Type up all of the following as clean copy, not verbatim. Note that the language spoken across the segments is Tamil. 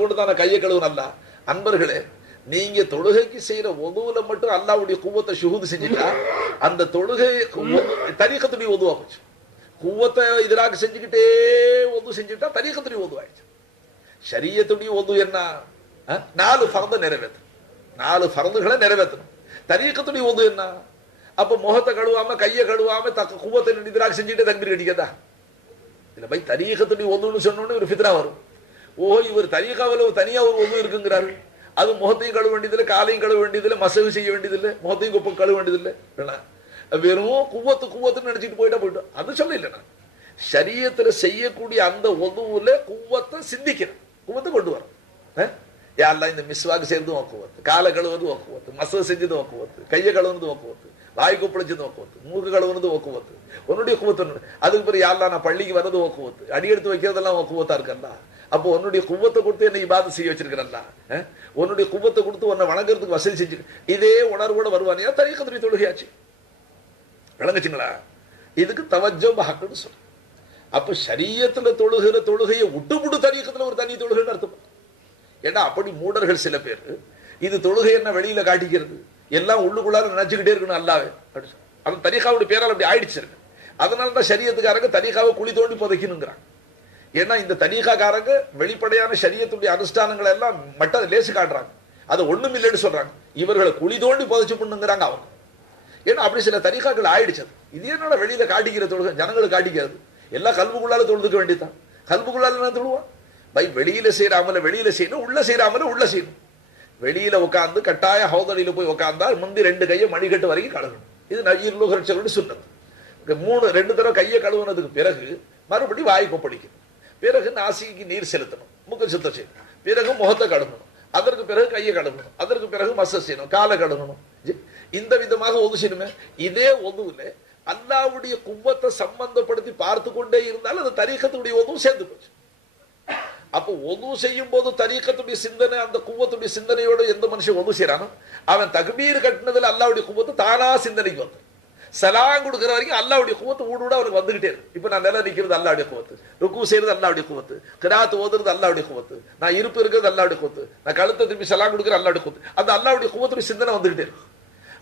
கொண்டுதான கையை கழுவுனல்ல. அன்பர்களே, நீங்க தொழுகைக்கு செய்யற ஒதுவுல மட்டும் அல்லாஹ்வுடைய குவத்தை ஷுஹூத் செஞ்சுட்டா அந்த தொழுகை தரீகத்துடைய ஒதுவா போச்சு. குவத்தை எதிராக செஞ்சுக்கிட்டே ஒது செஞ்சுட்டா தரீகத்துடைய ஒதுவாயிடுச்சு. ஷரியத்துடைய ஒது என்ன? 4 ஃபர்த நிறைவேற்றணும், 4 ஃபர்துகளை நிறைவேற்றணும். தரீகத்துடைய ஒது என்ன? அப்ப முகத்தை கழுவாம கையை கழுவாம குவத்தை எதிராக செஞ்சுக்கிட்டே தக்பீர் கட்டிக்கதா இல்ல பை. தரீகத்துடைய ஒதுன்னு சொன்னோன்னு ஒரு ஃபித்ரா வரும். ஓஹோ, இவர் தரீகாவில் தனியா ஒரு ஒது இருக்குங்கிறாரு. அது முகத்தையும் கழுவ வேண்டியதில்லை, காலையும் கழுவ வேண்டியதில்லை, மசகு செய்ய வேண்டியதில்லை, முகத்தையும் குப்பை கழுவ வேண்டியதில்லை. வெறும் குவத்துன்னு நினைச்சிட்டு போயிட்டோம். அது சொல்ல இல்லைண்ணா, ஷரியத்துல செய்யக்கூடிய அந்த ஒதுவுல குவத்தை சிந்திக்கிறேன், குவத்தை கொண்டு வரோம். யாரெல்லாம் இந்த மிஸ்வாக்கு செய்யறது ஓக்குவத்து, காலை கழுவது ஓக்குவத்து, மசகு செஞ்சது ஓக்குவத்து, கையை கழுவுனது ஓக்குவத்து, வாய் கொப்பளிச்சது ஓக்குவத்து, மூக்கு கழுவுனது ஓக்குவத்து, உன்னுடைய குவத்து. அதுக்கு பிறகு யாரெல்லாம் நான் பள்ளிக்கு வர்றது ஓக்குவத்து, அடி எடுத்து வைக்கிறதெல்லாம் ஓக்குவத்தா இருக்கல்ல. அப்போ உன்னுடைய குவத்தை கொடுத்து என்னை இபாதத் செய்ய வச்சிருக்கிறல்ல, உன்னுடைய குவத்தை கொடுத்து உன்னை வணங்குறதுக்கு வசதி செஞ்சு இதே உணர்வோட வருவானியா தரீகத்துடைய தொழுகையாச்சு. விளங்குச்சுங்களா? இதுக்கு தவஜ்ஜோ ஹக்குன்னு சொல்ற. அப்ப ஷரியத்துல தொழுகிற தொழுகையை விட்டுவிட்டு தரீகத்துல ஒரு தனி தொழுகைன்னு அர்த்தம். ஏன்னா அப்படி மூடர்கள் சில பேர் இது தொழுகை என்ன வெளியில காட்டிக்கிறது, எல்லாம் உள்ளுக்குள்ளார நினைச்சுக்கிட்டே இருக்கணும் அல்லாவே. அந்த தரீகாவுடைய பேரால் அப்படி ஆயிடுச்சு. அதனாலதான் ஷரியத்துக்காரங்க தரீகாவை குழி தோண்டி புதைக்கணுங்கிறாங்க. ஏன்னா இந்த தரீகாக்காரங்க வெளிப்படையான ஷரியத்துடைய அனுஷ்டானங்களை எல்லாம் மட்டும் லேசு காட்டுறாங்க, அது ஒண்ணும் இல்லைன்னு சொல்றாங்க. இவர்களை குழி தோண்டி புதைச்சு பண்ணுங்கிறாங்க அவங்க. ஏன்னா அப்படி சில தரீகாக்கள் ஆயிடுச்சது. இது என்னோட வெளியில காட்டிக்கிற தொழுகை, ஜனங்களுக்கு காட்டிக்கிறது. எல்லாம் கல்புக்குள்ளால தொழுதுக்க வேண்டியதான். கல்புக்குள்ளால என்ன தொழுவான் பை? வெளியில செய்யறாமல வெளியில செய்யணும், உள்ள செய்யறாமல உள்ள செய்யணும். வெளியில உட்காந்து கட்டாய ஹவுதடியில போய் உட்கார்ந்தா முந்தி 2 கையை மணிக்கட்டு வரைக்கும் கழுவணும். இது நஜீர் சொன்னது. 2 தடவை கையை கழுவுனதுக்கு பிறகு மறுபடி வாய் கொப்பளிக்கணும். பிறகு நாசிக்கு நீர் செலுத்தணும், முக சுத்தம் செய்யணும். பிறகு முகத்தை கழுவணும், அதற்கு பிறகு கையை கழுவணும், அதற்கு பிறகு மசஸ் செய்யணும், காலை கழுவணும். இந்த விதமாக ஒது செய்யணுமே. இதே ஒதுவுல அல்லாஹ்வுடைய குவத்தை சம்பந்தப்படுத்தி பார்த்து கொண்டே இருந்தாலும் அது தரீகத்துடைய ஒதுவும் சேர்ந்து போச்சு. அப்போ ஒது செய்யும் போது தரீகத்துடைய சிந்தனை, அந்த குவத்துடைய சிந்தனையோட எந்த மனுஷன் ஒது செய்யறானோ அவன் தக்பீர் கட்டினதுல அல்லாஹ்வுடைய குவத்து தானா சிந்தனைக்கு வந்து சலாம் கொடுக்கிற வரைக்கும் அல்லாஹ்வுடைய குவத்து ஊடுட அவனுக்கு வந்துகிட்டே இருக்கு. இப்ப நான் நிலை நிக்கிறது அல்லாஹ்வுடைய குவத்து, ருக்கு செய்யறது அல்லாஹ்வுடைய குவத்து, கிராத் ஓதுறது அல்லாஹ்வுடைய குவத்து, நான் இருப்பு இருக்கிறது அல்லாஹ்வுடைய குவத்து, நான் கழுத்தை திருப்பி சலாம் கொடுக்கிற அல்லாஹ்வுடைய குவத்து, அந்த அல்லாஹ்வுடைய குவத்துடைய சிந்தனை வந்துகிட்டே இருக்கு.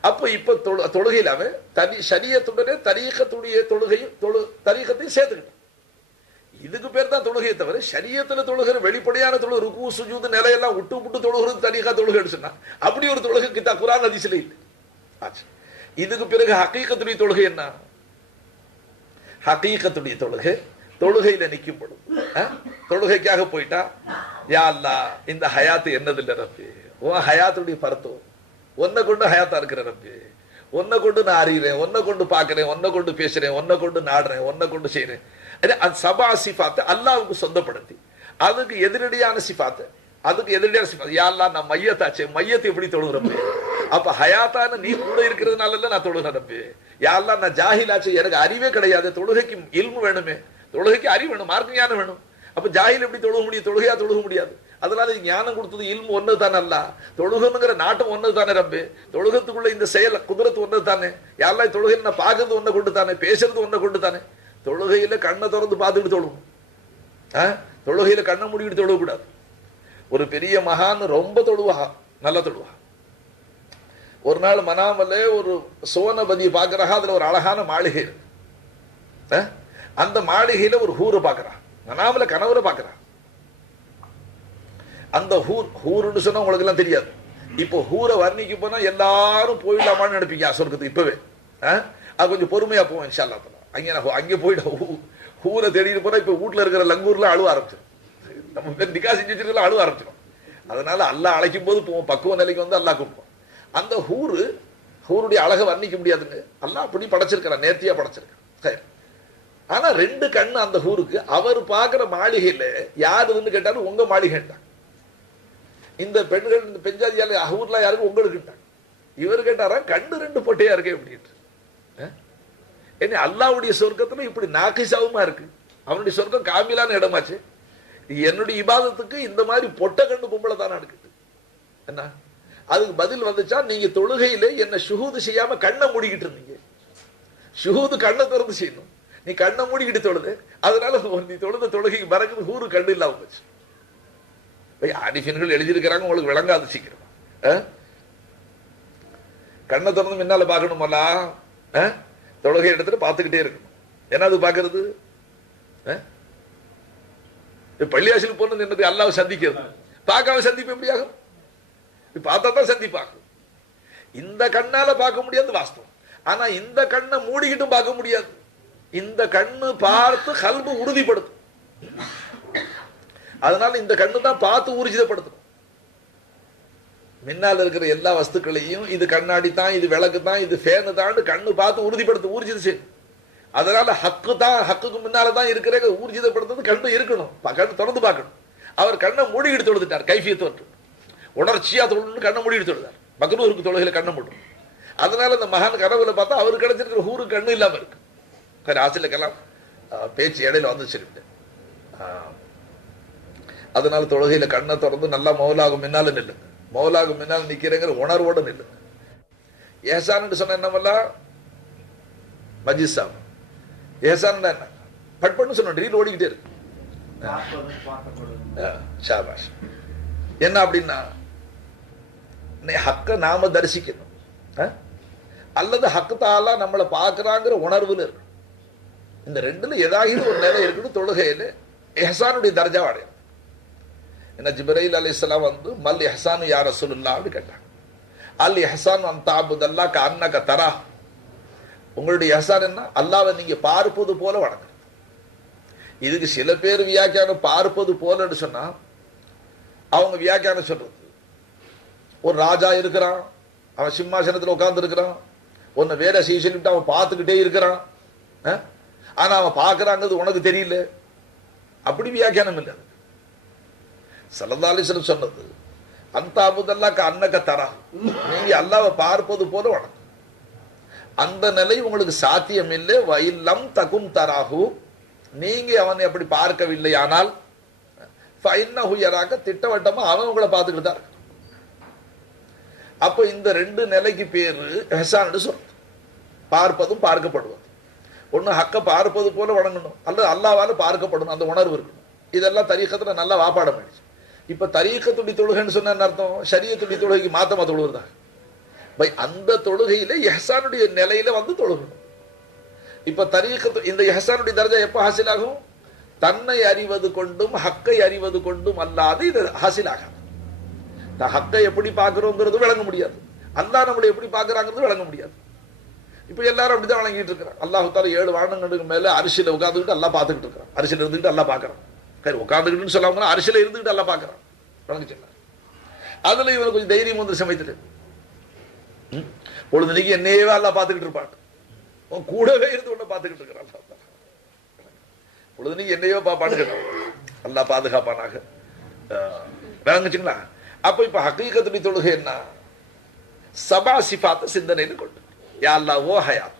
அப்ப இப்ப தொழுகையில் அவன் தனி ஷரியத்துடனே தரீகத்துடைய தொழுகையும் தரீகத்தையும் சேர்த்துக்கிட்டான். இதுக்கு பேர் தான் தொழுகையை தவிர ஷரியத்துல தொழுகிற வெளிப்படையான தொழுகை ருக்கு சுஜூது நிலையெல்லாம் விட்டு விட்டு தொழுகிறது தரீகா தொழுகைன்னு சொன்னா அப்படி ஒரு தொழுகை கிட்ட குர்ஆன் ஹதீஸ்ல இல்லை. ஆச்சு. இதுக்கு பிறகு ஹகீகத்துடைய தொழுகை என்ன? ஹகீகத்துடைய தொழுகை தொழுகையில நிக்கும் பொழுது தொழுகைக்காக போயிட்டா, யா அல்லாஹ் இந்த ஹயாத்து என்னதில்லை ரப்பே, உன் ஹயாத்துடைய பரத்துவம், ஒன்னை கொண்டு ஹயாத்தா இருக்கிற ரப்பே, ஒன்னை கொண்டு நான் அறிகிறேன், ஒன்னை கொண்டு பார்க்கிறேன், ஒன்னை கொண்டு பேசுறேன், ஒன்னை கொண்டு நாடுறேன், ஒன்னை கொண்டு செய்யறேன். அந்த சபா சிஃபாத்தை அல்லாஹ்வுக்கு சொந்தப்படுத்தி அதுக்கு எதிரடியான சிஃபாத்தை, அதுக்கு எதிரடியான சிஃபாத், யா அல்லாஹ் நான் மையத்தாச்சே, மையத்தை எப்படி தொழுகிறப்ப, அப்ப ஹயாத்தான நீ கூட இருக்கிறதுனால நான் தொழுகிறப்ப, யா அல்லாஹ் நான் ஜாஹிலாச்சு, எனக்கு அறிவே கிடையாது, தொழுகைக்கு இல்மு வேணுமே, தொழுகைக்கு அறிவு வேணும், மார்க்க ஞானம் வேணும். அப்ப ஜாஹில் எப்படி தொழுக முடியும்? தொழுகையா தொழுக முடியாது. அதனால ஞானம் கொடுத்தது இல்மு ஒன்னு தானே, அல்ல தொழுகணுங்கிற நாட்டம் ஒன்னு தானே ரப்பே, தொழுகத்துக்குள்ள இந்த செயல் குதிரத்து ஒன்னு தானே, யாரெல்லாம் தொழுகையில் நான் பார்க்கறது ஒன்ன கொண்டு தானே, பேசுறது ஒன்ன கொண்டு தானே. தொழுகையில கண்ணை திறந்து பார்த்துக்கிட்டு தொழுகும், தொழுகையில கண்ணை மூடிக்கிட்டு தொழுகக்கூடாது. ஒரு பெரிய மகான் ரொம்ப தொழுவா, நல்லா தொழுவா. ஒரு நாள் மனாமல்ல ஒரு சோனபதியை பார்க்கறாங்க, அதுல ஒரு அழகான மாளிகை இருக்கு. அந்த மாளிகையில ஒரு ஹூரை பார்க்கறா, மனாமல கணவரை பார்க்கறா. அந்த ஹூருன்னு சொன்னா உங்களுக்கு எல்லாம் தெரியாது. இப்போ ஹூரை வர்ணிக்கு போனா எல்லாரும் போயிடலாமான்னு நினைப்பீங்க சொர்க்கத்துக்கு இப்பவே. அது கொஞ்சம் பொறுமையா போவோம் இன்ஷா அல்லாஹ். அங்கே போயிட ஹூரை தேடிட்டு போனா இப்ப வீட்டுல இருக்கிற லங்கூர்ல அழுவ ஆரம்பிச்சிடும், நம்ம பேர் நிக்கா செஞ்சு வச்சிருக்கல அழுவ ஆரம்பிச்சிடும். அதனால அல்லாஹ் அழைக்கும் போது போவோம், பக்குவ நிலைக்கு வந்து அல்லாஹ் கூப்பிடுவோம். அந்த ஹூருடைய அழகை வர்ணிக்க முடியாதுங்க, அல்லாஹ் அப்படி படைச்சிருக்கிறான், நேர்த்தியா படைச்சிருக்கான். ஆனா 2 கண்ணு அந்த ஹூருக்கு. அவர் பார்க்கிற மாளிகையில யாரு வந்து கேட்டாலும் உங்க மாளிகைட்டாங்க. இந்த பெண்கள் இந்த பெஞ்சாதியால ஹூர்ல யாருக்கு உங்களுக்குட்டாங்க. இவர் கேட்டாரா கண்ணு 2 பொட்டையா இருக்கே அப்படின்ட்டு. என்ன அல்லாஹ்வுடைய சொர்க்கத்துல இப்படி நாக்கிசாவுமா இருக்கு, அவனுடைய சொர்க்கம் காமிலான இடமாச்சு. என்னுடைய இபாதத்துக்கு இந்த மாதிரி பொட்டை கண்ணு பொம்பளை தானே இருக்குது. என்ன அதுக்கு பதில் வந்துச்சா, நீங்க தொழுகையில என்ன ஷுஹூது செய்யாம கண்ணை மூடிக்கிட்டு இருந்தீங்க. ஷுஹூது கண்ணை திறந்து செய்யணும், நீ கண்ணை மூடிக்கிட்டு தொழுது, அதனால நீ தொழுத தொழுகைக்கு பறக்குது ஹூரு கண்ணு இல்லாம போச்சு. ஆரிஃபின்கள் எழுதியிருக்கிறாங்க, உங்களுக்கு விளங்காது சீக்கிரம். கண்ணை திறந்து முன்னால பார்க்கணுமல்ல, தொழுகை எடுத்துட்டு பார்த்துக்கிட்டே இருக்கணும். என்ன அது பார்க்கறது? பள்ளியாசில் போனது என்னது? அல்லாஹ்வை சந்திக்கிறது. பார்க்காம சந்திப்பு எப்படி ஆகும்? பார்த்தா தான் சந்திப்பாங்க. இந்த கண்ணால பார்க்க முடியாது வாஸ்தவம். ஆனா இந்த கண்ணை மூடிக்கிட்டும் பார்க்க முடியாது. இந்த கண்ணு பார்த்து கல்பு உறுதிப்படுத்தும். அதனால இந்த கண்ணு தான் பார்த்து ஊர்ஜிதப்படுத்தணும். முன்னால் இருக்கிற எல்லா வஸ்துக்களையும் இது கண்ணாடி தான், இது விளக்கு தான், இது ஃபேனு தான் கண்ணு பார்த்து உறுதிப்படுத்த ஊர்ஜித செய்யணும். அதனால ஹக்கு தான், ஹக்குக்கு முன்னால தான் இருக்கிற ஊர்ஜிதப்படுத்துறது கண்ணு இருக்கணும். கண்ணு திறந்து பார்க்கணும். அவர் கண்ணை மூடிக்கிட்டு தொழுதுட்டார். கைஃபியத்து வரட்டும், உணர்ச்சியா தொழுன்னு கண்ணை மூடிட்டு தொழுதார். மக்ரூருக்கு தொழுகையில கண்ணை மூடும். அதனால இந்த மகான் கனவுல பார்த்தா அவருக்கு கிடைச்சிருக்கிற ஹூரு கண்ணு இல்லாம இருக்கு. ஆசிரியக்கெல்லாம் பேச்சு இடையில வந்துச்சு. அதனால தொழுகையில கண்ணை திறந்து நல்லா மௌலாகும் முன்னால நில்லுங்க. மௌலாகும் முன்னால் நிக்கிறேங்கிற உணர்வோட நில்லுங்க. ஏசான்னு சொன்ன என்னமல்ல மஜிசாம். ஏசான் என்ன பட்பன்னு சொன்ன ரீல் ஓடிக்கிட்டே இருக்கு. ஷாபாஷ். என்ன அப்படின்னா ஹக்க நாம தரிசிக்கணும், அல்லது ஹக்கு தாலா நம்மளை பார்க்கிறாங்கிற உணர்வுல இருக்கணும். இந்த ரெண்டுல ஏதாவது ஒரு நிலை இருக்கணும். தொழுகையில எஹ்சானுடைய தர்ஜா அடையும். என்ன ஜிப்ரீல் அலைஹிஸ்ஸலாம் வந்து மல் இஹ்சானு யா ரசூலுல்லாஹ் அப்படி கேட்டாங்க. அல் இஹ்சானு அன் தஅபுதல்லாஹ் கஅன்னக தரா. உங்களுடைய இஹ்சான் என்ன? அல்லாஹ்வை நீங்க பார்ப்பது போல வணங்குறது. இதுக்கு சில பேர் வியாக்கியானம் பார்ப்பது போலன்னு சொன்னா அவங்க வியாக்கியானம் சொல்றது, ஒரு ராஜா இருக்கிறான், அவன் சிம்மாசனத்தில் உட்கார்ந்து இருக்கிறான், உன்னை வேலை செய்ய சொல்லிட்டு அவன் பார்த்துக்கிட்டே இருக்கிறான், ஆனா அவன் பார்க்கறாங்கிறது உனக்கு தெரியல. அப்படி வியாக்கியானம் இல்லை. ஸல்லல்லாஹு அலைஹி வஸல்லம் சொன்னது அந்த அபுதல்லாஹ் அன்னக தரா, நீங்க அல்லாஹ்வை பார்ப்பது போல வணங்கு. அந்த நிலை உங்களுக்கு சாத்தியம் இல்லை. வயில்லம் தகும் தராஹு, நீங்க அவனை அப்படி பார்க்கவில்லை ஆனால் ஃபைன்னஹு யராக, திட்டவட்டமா அவன் உங்களை பார்த்துக்கிட்டு தான். அப்ப இந்த ரெண்டு நிலைக்கு பேரு இஹ்சான் சொல்றது. பார்ப்பதும் பார்க்கப்படுவது. ஒண்ணு ஹக்க பார்ப்பது போல வணங்கணும், அல்லது அல்லாஹ்வால பார்க்கப்படணும், அந்த உணர்வு இருக்கணும். இதெல்லாம் தரீக்கத்துல நல்லா வாப்பாடம் ஆயிடுச்சு. இப்ப தரீக்கத்துடைய தொழுகைன்னு சொன்ன அர்த்தம் ஷரியத்துடைய தொழுகைக்கு மாத்தமா தொழுகிறதா? அந்த தொழுகையில இஹ்சானுடைய நிலையில வந்து தொழுகணும். இப்ப தரீக்கத்து இந்த இஹ்சானுடைய தர்ஜா எப்ப ஹாசில் ஆகும்? தன்னை அறிவது கொண்டும் ஹக்கை அறிவது கொண்டும் அல்லாது இது ஹாசில் ஆகாது. ஹக்கை எப்படி பார்க்கிறோங்கிறது விளங்க முடியாது, அல்லாஹ் நம்மளை எப்படி பார்க்கறாங்கிறது விளங்க முடியாது. இப்ப எல்லாரும் அப்படிதான் வழங்கிட்டு இருக்கிறான். அல்லாஹ் தால 7 வானங்களுக்கு மேல அரிசியில உட்கார்ந்துக்கிட்டு அல்லாஹ் பார்த்துக்கிட்டு இருக்கிறான். அரிசியில இருந்துகிட்டு அல்லாஹ் பார்க்கறான். உட்கார்ந்துக்கிட்டுன்னு சொல்லாம அரிசியில இருந்துகிட்டு அல்லாஹ் பார்க்கறான். வழங்கி சொன்னார். அதுல இவனுக்கு கொஞ்சம் தைரியம் வந்து சமயத்துல பொழுதுனைக்கு என்னையே அல்லாஹ் பார்த்துக்கிட்டு இருப்பான். கூடவே இருந்து உன்னை பார்த்துக்கிட்டு இருக்கிறான். பொழுதுனைக்கு என்னையோ பாப்பான்னு கேட்டான். அல்லாஹ் பாதுகாப்பானாக. விளங்குச்சுங்களா? அப்ப இப்ப ஹகீகத்துடைய தொழுகை என்ன? சபா சிஃபாத் சிந்தனையில கொண்டு, யா அல்லாஹ் ஓ ஹயாத்,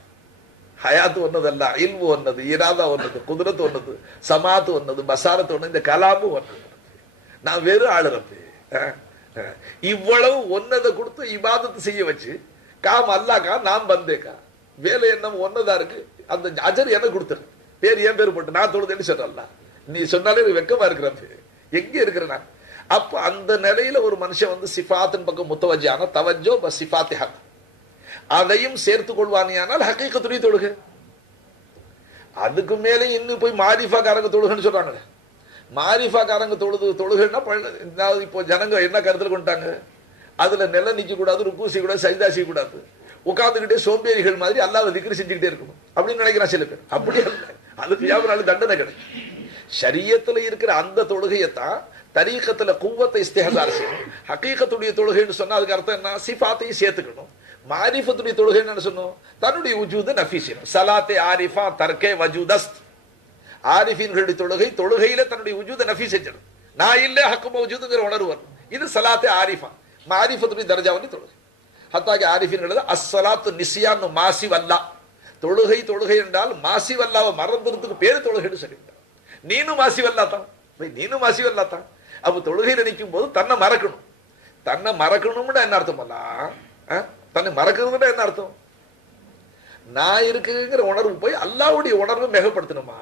ஹயாத் ஒன்னதல்ல, இல்மு ஒன்னது, இராதா ஒன்னது, குதிரத்து ஒன்னது, சமாத்து ஒன்னது, பசாரத்து ஒன்னது, இந்த கலாமு ஒன்னது. நான் வெறும் ஆளுறப்பே இவ்வளவு ஒன்னதை கொடுத்து இபாதத்து செய்ய வச்சு காம் அல்லாக்கா நாம் பந்தேக்கா வேலை என்ன ஒன்னதா இருக்கு. அந்த அஜர் எனக்கு கொடுத்துரு. பேர் ஏன் பேர் போட்டு நான் தொழுதேன்னு சொல்றல்ல, நீ சொன்னாலே வெக்கமா இருக்கிறப்ப எங்க இருக்கிற நான். அப்ப அந்த நிலையில ஒரு மனுஷன் வந்து சிஃபாத்தின் பக்கம் முத்தவஜ்ஜான தவஜ்ஜோ சிஃபாத்தி ஹக் அதையும் சேர்த்து கொள்வானியானால் ஹகீகத்துடைய தொழுகை. அதுக்கு மேலே இன்னும் போய் மாரிஃபா காரங்க தொழுகைன்னு சொல்றாங்க. மாரிஃபா காரங்க தொழுகைன்னா இப்போ ஜனங்க என்ன கருத்துல கொண்டாங்க? அதுல நில நிக்க கூடாது, ருக்கு செய்யக்கூடாது, சஜிதா செய்யக்கூடாது, உட்கார்ந்துக்கிட்டே சோம்பேறிகள் மாதிரி அல்லாஹ்வை திக்ர் செஞ்சுக்கிட்டே இருக்கணும் அப்படின்னு நினைக்கிறான் சில பேர். அப்படி அல்ல, அது கியாமத் தண்டனை கிடைக்கும். ஷரியத்துல இருக்கிற அந்த தொழுகையத்தான் தரீகத்துல குவத்தை இஸ்திஹ்தார் செய்யணும். ஹகீகத்துடைய தொழுகைன்னு சொன்னா அதுக்கு அர்த்தம் என்ன? சிஃபாத்தையும் சேர்த்துக்கணும். மாரிஃபத்துடைய தொழுகை என்ன சொன்னோம்? தன்னுடைய வஜூத நஃபி செய்யணும். ஸலாத்தே ஆரிஃபா தர்கே வஜூதஸ்த். ஆரிஃபீன்களுடைய தொழுகை, தொழுகையில தன்னுடைய வஜூத நஃபி செஞ்சிடும். நான் இல்ல ஹக்கு மௌஜூதுங்கிற உணர்வு வரும். இது ஸலாத்தே ஆரிஃபா, மாரிஃபத்துடைய தர்ஜாவுடைய தொழுகை. ஹத்தாகி ஆரிஃபீன்கள் அஸ்ஸலாத்து நிஸ்யான் மாசி வல்லா, தொழுகை தொழுகை என்றால் மாசி வல்லாவை மறந்துறதுக்கு பேரு தொழுகைன்னு சொல்லிவிட்டார். நீனும் மாசி வல்லா தான், நீனும் மாசி வல்லா தான். அப்ப தொழுகையில நிற்கும் போது தன்னை மறக்கணும். தன்னை மறக்கணும்னு என்ன அர்த்தம்? தன்னை மறக்கிறதுனா என்ன அர்த்தம்? நான் இருக்குங்கிற உணர்வு போய் அல்லாவுடைய உணர்வை மிகப்படுத்தணுமா?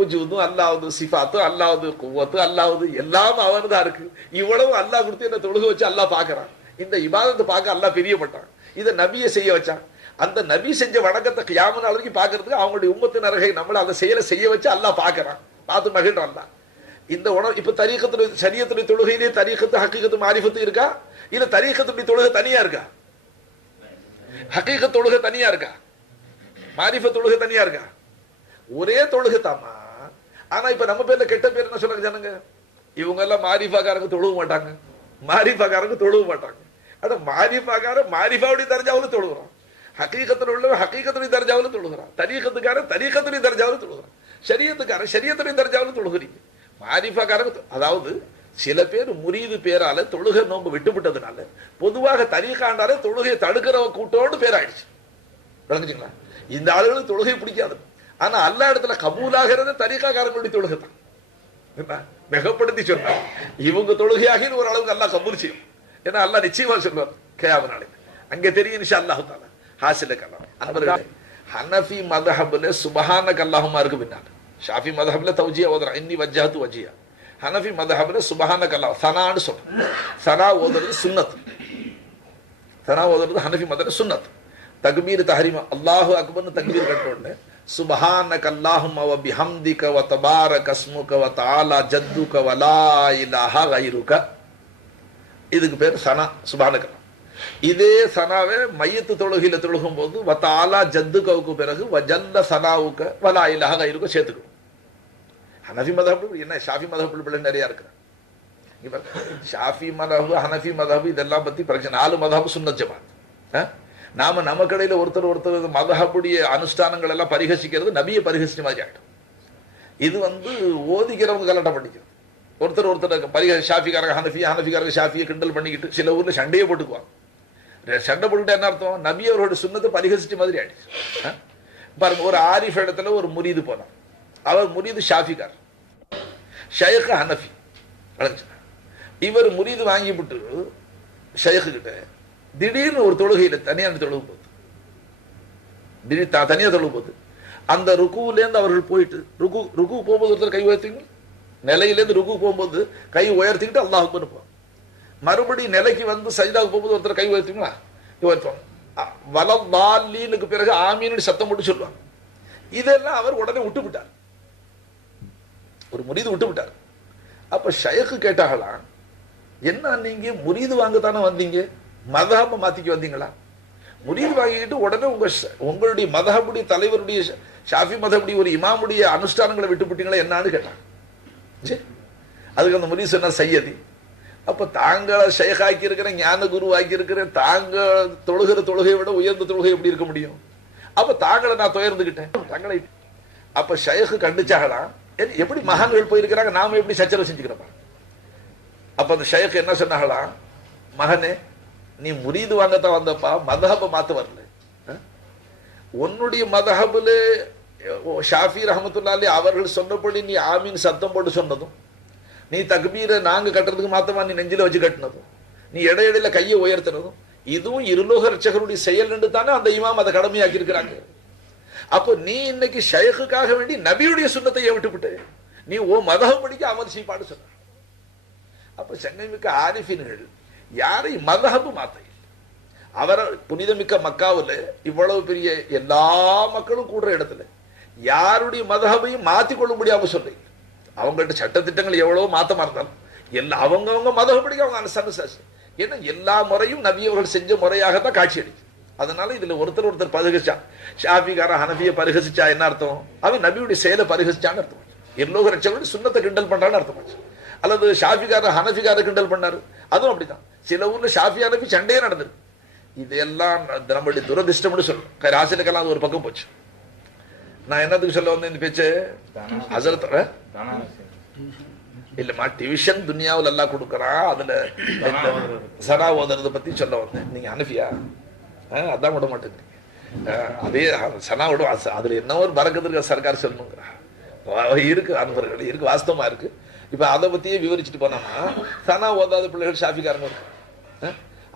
உஜூதும் அல்லாவது, சிஃபாத்தும் அல்லாவது, குவத்தும் அல்லாவது, எல்லாம் அவன் தான் இருக்கு. இவ்வளவு அல்லாஹ் கொடுத்து என்ன தொழுக வச்சு அல்லாஹ் பாக்குறான். இந்த இபாதத்தை பார்க்க அல்லாஹ் பிரியப்பட்டான். இதை நபியை செய்ய வச்சான். அந்த நபி செஞ்ச வணக்கத்தை கியாம நாள் வரைக்கும் பாக்குறதுக்கு அவங்களுடைய உம்மத்தினர்களை நம்மள அந்த செய்ய வச்சு அல்லாஹ் பாக்குறான். பார்த்து மகிழ்றான் தான். இந்த உணர்வு இப்ப தரீகத்துடைய சரியத்துடைய தொழுகையிலே தரீகத்து ஹக்கீகத்து மாரிஃபத்து இருக்கா? இல்ல தரீகத்துடைய தொழுகை தனியா இருக்கா? ஹக்கீகத் தொழுகை தனியா இருக்கா? மாரிஃபத் தொழுகை தனியா இருக்கா? ஒரே தொழுகை தாமா. ஆனா இப்ப நம்ம பேர்ல கெட்ட பேர் என்ன சொல்றாங்க ஜனங்க? இவங்க எல்லாம் மாரிஃபாக்காரங்க தொழுவ மாட்டாங்க, மாரிஃபாக்காரங்க தொழுவ மாட்டாங்க. ஆனா மாரிஃபாக்காரன் மாரிஃபாவுடைய தர்ஜாவில் தொழுகிறான், ஹக்கீகத்தில் உள்ள ஹக்கீகத்துடைய தர்ஜாவில் தொழுகிறான், தரீகத்துக்காரன் தரீகத்துடைய தர்ஜாவில் தொழுகிறான், ஷரியத்துக்காரன் ஷரியத்துடைய தர்ஜாவில் தொழுகிறீங்க. மாரிஃபாக்காரங்க அதாவது சில பேர் முரீது பேரால தொழுகை நோம்பு விட்டுவிட்டதுனால பொதுவாக தரீகாண்டாலே தொழுகையை தடுக்கிற கூட்டோடு பேராயிடுச்சு. விளங்குச்சுங்களா? இந்த ஆளுகளுக்கு தொழுகை பிடிக்காது. ஆனா அல்லா இடத்துல கபூலாகிறது தரீகாக்காரங்களுடைய தொழுகை தான். மிகப்படுத்தி சொன்னார் இவங்க தொழுகையாக ஒரு அளவுக்கு அல்லாஹ் கபூல் செய்யும். ஏன்னா அல்லாஹ் நிச்சயமா சொல்வார் கியாமத் நாளைக்கு. அங்கே தெரியும் இன்ஷா அல்லாஹ் தஆலா ஹாசில கலாம். அன்பர்களே, ஹனஃபி மذஹப்ல சுப்ஹானக அல்லாஹும்ம இருக்கு பின்னால. ஷாஃபி மذஹப்ல தௌஜியா ஓதுறான், இன்னி வஜ்ஜஹது வஜ்ஹியா. ஹனஃபி மذஹப்ல சுப்ஹானக அல்லாஹ் சனான்னு சொல்றான். சனா ஓதுறது சுன்னத். சனா ஓதுறது ஹனஃபி மذஹப்ல சுன்னத். தக்பீர் தஹரீம் அல்லாஹு அக்பர்னு தக்பீர் கட்டோன்னு சுப்ஹானக அல்லாஹும்ம வ பிஹம்திக வ தபாரக அஸ்முக வ தஆலா ஜத்துக வ லா இலாஹா கைருக. இதுக்கு பேர் சனா சுப்ஹானக. இதே சனாவை மையத்து தொழுகையில தொழுகும் போது வ தஆலா ஜத்துகவுக்கு பிறகு வ ஜல்ல சனாவுக வ லா இலாஹா கைருக சேர்த்துக்கணும். ஹனஃபி மذஹப் என்ன ஷாஃபி மذஹப் பிள்ளை நிறைய இருக்கு. ஷாஃபி மذஹப் ஹனஃபி மذஹப் இதெல்லாம் பத்தி பிரச்சனை. 4 மذஹப் சுன்னத் ஜமாத். நாம நம்ம கடையில ஒருத்தர் மذஹபுடைய அனுஷ்டானங்கள் எல்லாம் பரிகசிக்கிறது நபியை பரிகசிச்ச மாதிரி ஆகிடும். இது ஓதிக்கிறவங்க கலட்டம் பண்ணிக்கிறது. ஒருத்தர் ஷாஃபிக்காரங்க ஹனஃபி, ஹனஃபிக்காரங்க ஷாஃபியை கிண்டல் பண்ணிக்கிட்டு சில ஊர்ல சண்டையை போட்டுக்குவாங்க. சண்டை போட்டுட்டு என்ன அர்த்தம்? நபி அவரோட சுன்னத்தை பரிகசிச்ச மாதிரி ஆயிடுச்சு. பாருங்க, ஒரு ஆரிஃப் இடத்துல ஒரு முரீது போனான். அவர் முரீது ஷாஃபிக்கார், ஷைக் ஹனஃபி. இவர் முரீது வாங்கி விட்டு ஷைக்கு கிட்ட திடீர்னு ஒரு தொழுகையில தனியான தொழுகு போகுது. திடீர் தனியா தொழுகு போகுது. அந்த ருக்குலேருந்து அவர்கள் போயிட்டு ருக்கு போகும்போது ஒருத்தர் கை உயர்த்திங்க, நிலையிலேருந்து ருக்கு போகும்போது கை உயர்த்திக்கிட்டு அல்லாஹ் அக்பர்னு போவாங்க. மறுபடியும் நிலைக்கு சஜிதாவுக்கு போகும்போது ஒருத்தர் கை உயர்த்திங்களா உயர்த்துவாங்க. வலல்லாலீனுக்கு பிறகு ஆமீன்னு சத்தம் போட்டு சொல்லுவாங்க. இதெல்லாம் அவர் உடனே விட்டு விட்டார். ஒரு முரீது விட்டு விட்டார். அப்ப ஷைக்கு கேட்டாங்களாம், என்ன நீங்க முரீது வாங்கத்தானே வந்தீங்க, மதஹப மாத்திக்க வந்தீங்களா? முரீது வாங்கிக்கிட்டு உடனே உங்களுடைய மதஹபுடைய தலைவருடைய ஷாஃபி மதஹபுடைய ஒரு இமாமுடைய அனுஷ்டானங்களை விட்டுவிட்டீங்களா என்னான்னு கேட்டாங்க. அதுக்கு அந்த முரீது சொன்னார் சையதி. அப்ப தாங்களை ஷைக் ஆக்கி இருக்கிற, ஞான குரு ஆக்கி இருக்கிற, தாங்க தொழுகிற தொழுகையை விட உயர்ந்த தொழுகை எப்படி இருக்க முடியும்? அப்ப தாங்களை நான் துயர்ந்துகிட்டேன் தங்களை. அப்ப ஷைக்கு கண்டிச்சாகலாம், எப்படி மகான்கள் போயிருக்கிறாங்க, நாம எப்படி சச்சரவு செஞ்சுக்கிறோம். அப்ப அந்த ஷைக் என்ன சொன்னாங்களாம், மகனே நீ முரீது வாங்கத்தான் வந்தப்பா, மதஹப மாத்த வரல. உன்னுடைய மதஹபுல ஷாஃபி ரஹமத்துல்லாஹி அலைஹி அவர்கள் சொன்னபடி நீ ஆமீன் சத்தம் போட்டு சொன்னதும், நீ தக்பீரை நாங்க கட்டுறதுக்கு மாத்தமா நீ நெஞ்சில வச்சு கட்டினதும், நீ இடையில கையை உயர்த்தினதும், இதுவும் இருலோக ரட்சகருடைய செயல் என்று தானே அந்த இமாம் அதை கடமையாக்கி இருக்கிறாங்க. அப்போ நீ இன்னைக்கு ஷைக்குக்காக வேண்டி நபியுடைய சுன்னத்தை விட்டுவிட்டு நீ ஓ மதஹப் படிக்க அமல் செய்ப்பாடு சொன்ன. அப்ப சென்னைமிக்க ஆரிஃபின்கள் யாரை மதஹபு மாத்த, அவரை புனிதமிக்க மக்காவில் இவ்வளவு பெரிய எல்லா மக்களும் கூடுற இடத்துல யாருடைய மதஹபையும் மாத்தி கொள்ள முடியாம சொல்றீங்க. அவங்கள்ட்ட சட்டத்திட்டங்கள் எவ்வளவு மாத்தமா இருந்தாலும் எல்லா அவங்கவுங்க மதஹப் படிக்க அவங்க அனுசரிச்சு, ஏன்னா எல்லா முறையும் நபி அவர்கள் செஞ்ச முறையாகத்தான் காட்சி அளிச்சு. அதனால இதுல ஒருத்தர் பரிகசிச்சா, ஷாஃபிகார ஹனஃபியை பரிகசிச்சா என்ன அர்த்தம்? அவன் நபியுடைய செயலை பரிகசிச்சான்னு அர்த்தம். எல்லோக ரட்சகருடைய சுன்னத்தை கிண்டல் பண்றான்னு அர்த்தமாச்சு. அல்லது ஷாஃபிகார ஹனஃபிகார கிண்டல் பண்ணாரு, அதுவும் அப்படித்தான். சில ஊர்ல ஷாஃபி ஹனஃபி சண்டையே நடந்திருக்கு. இதெல்லாம் நம்மளுடைய துரதிஷ்டம்னு சொல்றோம். ராசிலுக்கெல்லாம் அது ஒரு பக்கம் போச்சு. நான் என்னத்துக்கு சொல்ல வந்தேன் இந்த பேச்சு? ஹஸரத் இல்லம்மா, டிவிஷன் துனியாவில் எல்லாம் கொடுக்கறான், அதுல சனா ஓதுறத பத்தி சொல்ல வந்தேன். நீங்க ஹனஃபியா? அதான் விட மாட்டேங்க. அதே சனா விட அதுல என்ன ஒரு பறக்கத்து இருக்க சர்க்கார் சொல்லணுங்கிறா இருக்கு, அன்பர்கள் இருக்கு, வாஸ்தவமா இருக்கு. இப்ப அதை பத்தியே விவரிச்சுட்டு போனாமா, சனா ஓதாத பிள்ளைகள் ஷாஃபிக்காரங்க இருக்கு.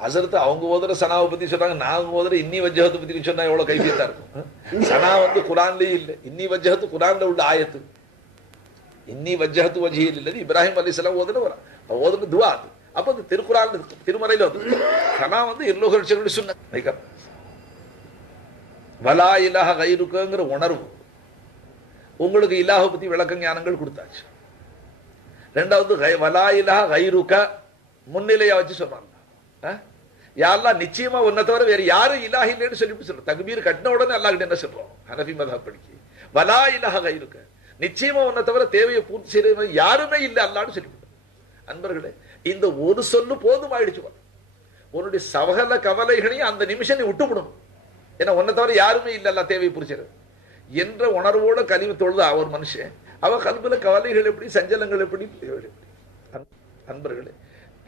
அசரத்து அவங்க ஓதுற சனாவை பத்தி சொல்றாங்க, நாங்க ஓதுற இன்னி வஜ்ஜகத்தை பத்தி சொன்னா எவ்வளவு கைஃபியத்தா இருக்கும். சனா வந்து குரான்லயே இல்ல, இன்னி வஜ்ஜகத்து குரான்ல உள்ள ஆயத்து. இன்னி வஜ்ஜகத்து வஜ்ஹில் இல்லது இப்ராஹிம் அலைஹிஸ்ஸலாம் ஓதுன துஆ அது. அப்ப அது திருக்குறான் திருமறையில வந்து சனா வந்து எல்லோக சுன்னத். வலா இலாஹ கைருக்கங்கிற உணர்வு உங்களுக்கு இலாஹ பத்தி விளக்க ஞானங்கள் கொடுத்தாச்சு. ரெண்டாவது வலா இலாஹ கைருக்க முன்னிலையா வச்சு சொல்றாங்க, யாரெல்லாம் நிச்சயமா உன்னை தவிர வேற யாரும் இலாஹ இல்லைன்னு சொல்லி சொல்றோம். தக்பீர் கட்டின உடனே அல்லாஹ் கிட்ட என்ன சொல்றோம், ஹனஃபி மذஹப் படிக்க வலா இலாஹ கைருக்க, நிச்சயமா உன்னை தவிர தேவையை பூர்த்தி செய்யறது யாருமே இல்லை அல்லான்னு சொல்லிவிட்டோம். அன்பர்களே, இந்த ஒரு சொல்லு போதும் ஆயிடுச்சு. உன்னுடைய சகல கவலைகளையும் அந்த நிமிஷம் நீ விட்டுவிடும். ஏன்னா உன்னை தவிர யாருமே இல்லை அல்ல தேவையை புரிச்சது என்ற உணர்வோட கலிம தொழுது அவர் மனுஷன். அவ கல்புல கவலைகள் எப்படி, சஞ்சலங்கள் எப்படி. அன்பர்களே,